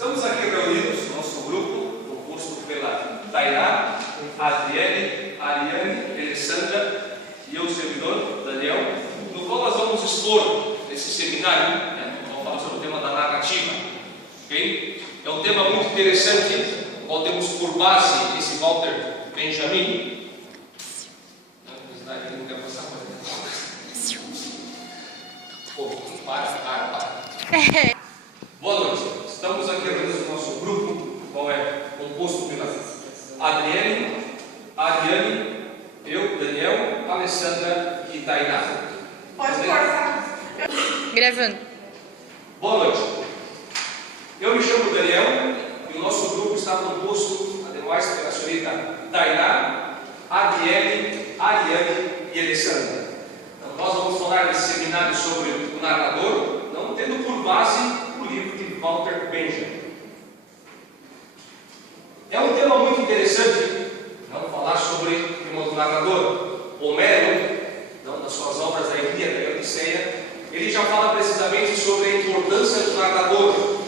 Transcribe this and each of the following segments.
Estamos aqui reunidos, nosso grupo, composto pela Tainá, Adriele, Ariane, Alessandra e eu, servidor, Daniel, no qual nós vamos expor nesse seminário, vamos falar sobre o tema da narrativa. Okay? É um tema muito interessante, o qual temos por base esse Walter Benjamin. Não quero passar por para. Boa noite. Estamos aqui reunidos no nosso grupo, qual é composto pela Adriele, Ariane, eu, Daniel, Alessandra e Tainá. Pode cortar. Gravando. Boa noite. Eu me chamo Daniel e o nosso grupo está composto, ademais, pela senhorita Tainá, Adriele, Ariane e Alessandra. Então, nós vamos falar nesse seminário sobre o narrador, não tendo por base o livro de Walter Benjamin. É um tema muito interessante, não falar sobre o tema do narrador. Homero, nas suas obras da Ilíada e da Odisseia, ele já fala precisamente sobre a importância do narrador.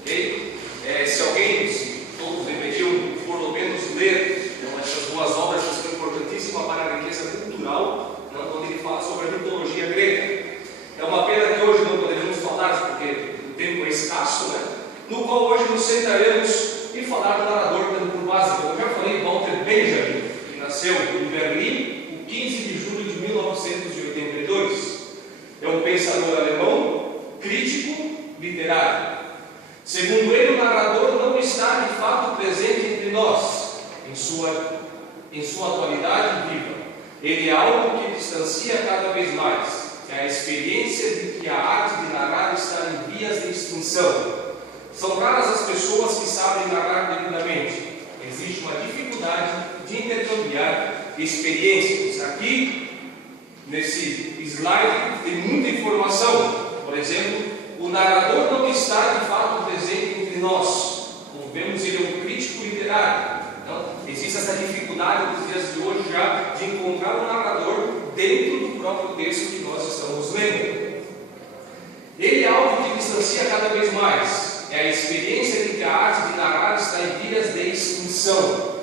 Okay? Se alguém, se todos deveriam, por lo menos, ler essas duas obras que são importantíssimas para a riqueza cultural, quando ele fala sobre a mitologia grega. É uma pena que hoje não poderíamos falar, porque o tempo é escasso, no qual hoje nos sentaremos e falar do narrador, tendo por base, como eu já falei, Walter Benjamin, que nasceu em Berlim, em 15 de julho de 1982. É um pensador alemão, crítico, literário. Segundo ele, o narrador não está de fato presente entre nós, em sua atualidade viva. Ele é algo que distancia cada vez mais. É a experiência de que a arte de narrar está em vias de extinção. São raras as pessoas que sabem narrar devidamente. Existe uma dificuldade de intercambiar experiências. Aqui, nesse slide, tem muita informação. Por exemplo, o narrador não está de fato presente entre nós. Como vemos, ele é um crítico literário. Então, existe essa dificuldade nos dias de hoje já de encontrar um narrador dentro do próprio texto que nós estamos lendo. Ele é algo que distancia cada vez mais. É a experiência de que a arte de narrar está em vias de extinção.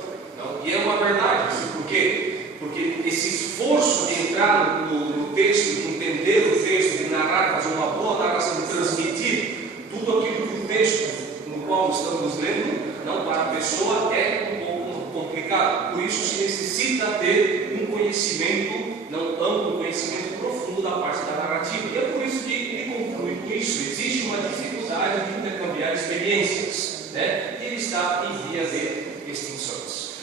E é uma verdade. Por quê? Porque esse esforço de entrar no texto, de entender o texto, de narrar, fazer uma boa narração, de transmitir tudo aquilo que o texto no qual estamos lendo, para a pessoa é um pouco complicado. Por isso se necessita ter um conhecimento amplo, um conhecimento profundo da parte da narrativa. E é por isso que ele conclui com isso. Existe uma dificuldade de intercambiar experiências, e ele está em vias de extinções.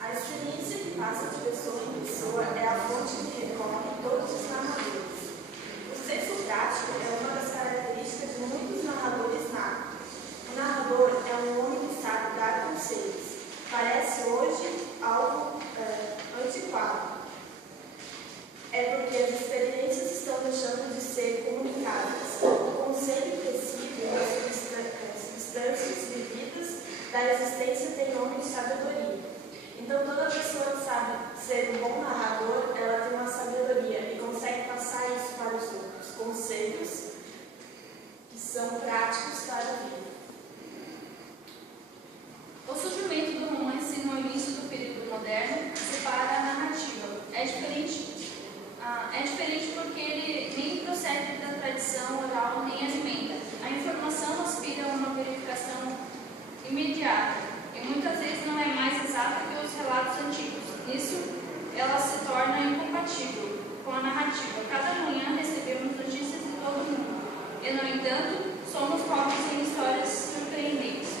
A experiência que passa de pessoa em pessoa é a fonte que recorrem todos os narradores. O senso prático é uma das características de muitos narradores natos. O narrador é um homem que sabe dar conselhos. Parece hoje algo antiquado. É porque as experiências estão deixando de ser comunicadas. O conselho preciso das substâncias vividas da existência tem nome de sabedoria. Então, toda pessoa que sabe ser um bom narrador, ela tem uma sabedoria e consegue passar isso para os outros. Conselhos que são práticos para a vida. O surgimento do romance no início do período moderno separa a narrativa. É diferente porque ele nem procede da tradição oral nem alimenta. A informação aspira a uma verificação imediata e muitas vezes não é mais exata que os relatos antigos. Nisso, ela se torna incompatível com a narrativa. Cada manhã recebemos notícias de todo mundo e, no entanto, somos pobres em histórias surpreendentes.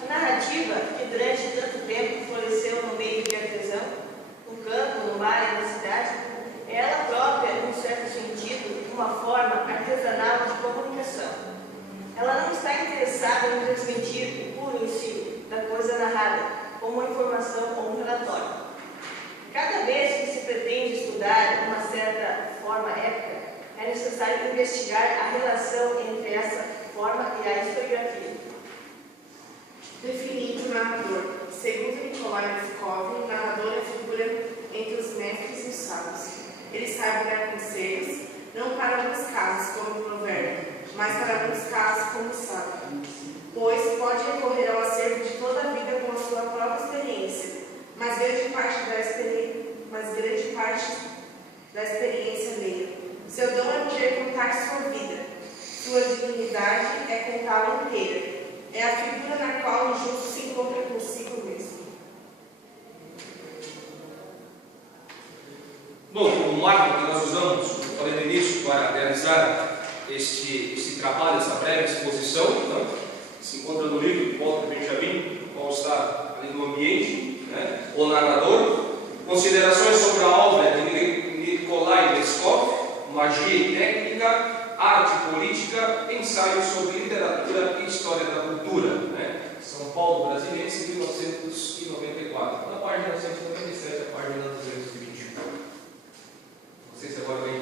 A narrativa, que durante tanto tempo floresceu no meio de artesão, no campo, no mar e na cidade, é ela própria, num certo sentido, uma forma artesanal de comunicação. Ela não está interessada em transmitir o puro em si da coisa narrada, como uma informação ou um relatório. Cada vez que se pretende estudar uma certa forma épica, é necessário investigar a relação entre essa forma e a historiografia. Definindo o narrador. Segundo Nikolai Leskov, o narrador é a figura entre os mestres e os sábios. Ele sabe dar conselhos, não para alguns casos, como provérbio, mas para alguns casos, como sábio. Pois pode recorrer ao acervo de toda a vida com a sua própria experiência, mas grande parte da experiência alheia. Seu dom é poder contar sua vida. Sua dignidade é contá-la inteira. É a figura na qual o justo se encontra consigo mesmo. Bom, o marco que nós usamos, como falei no início, para realizar este trabalho, essa breve exposição, né, se encontra no livro de Walter Benjamin, no qual está ali no ambiente, né, o narrador, considerações sobre a obra de Nikolai Leskov, magia e técnica, arte política, ensaios sobre literatura e história da cultura, né, São Paulo Brasiliense, 1994, na página 197, a página 221. Não sei se agora vem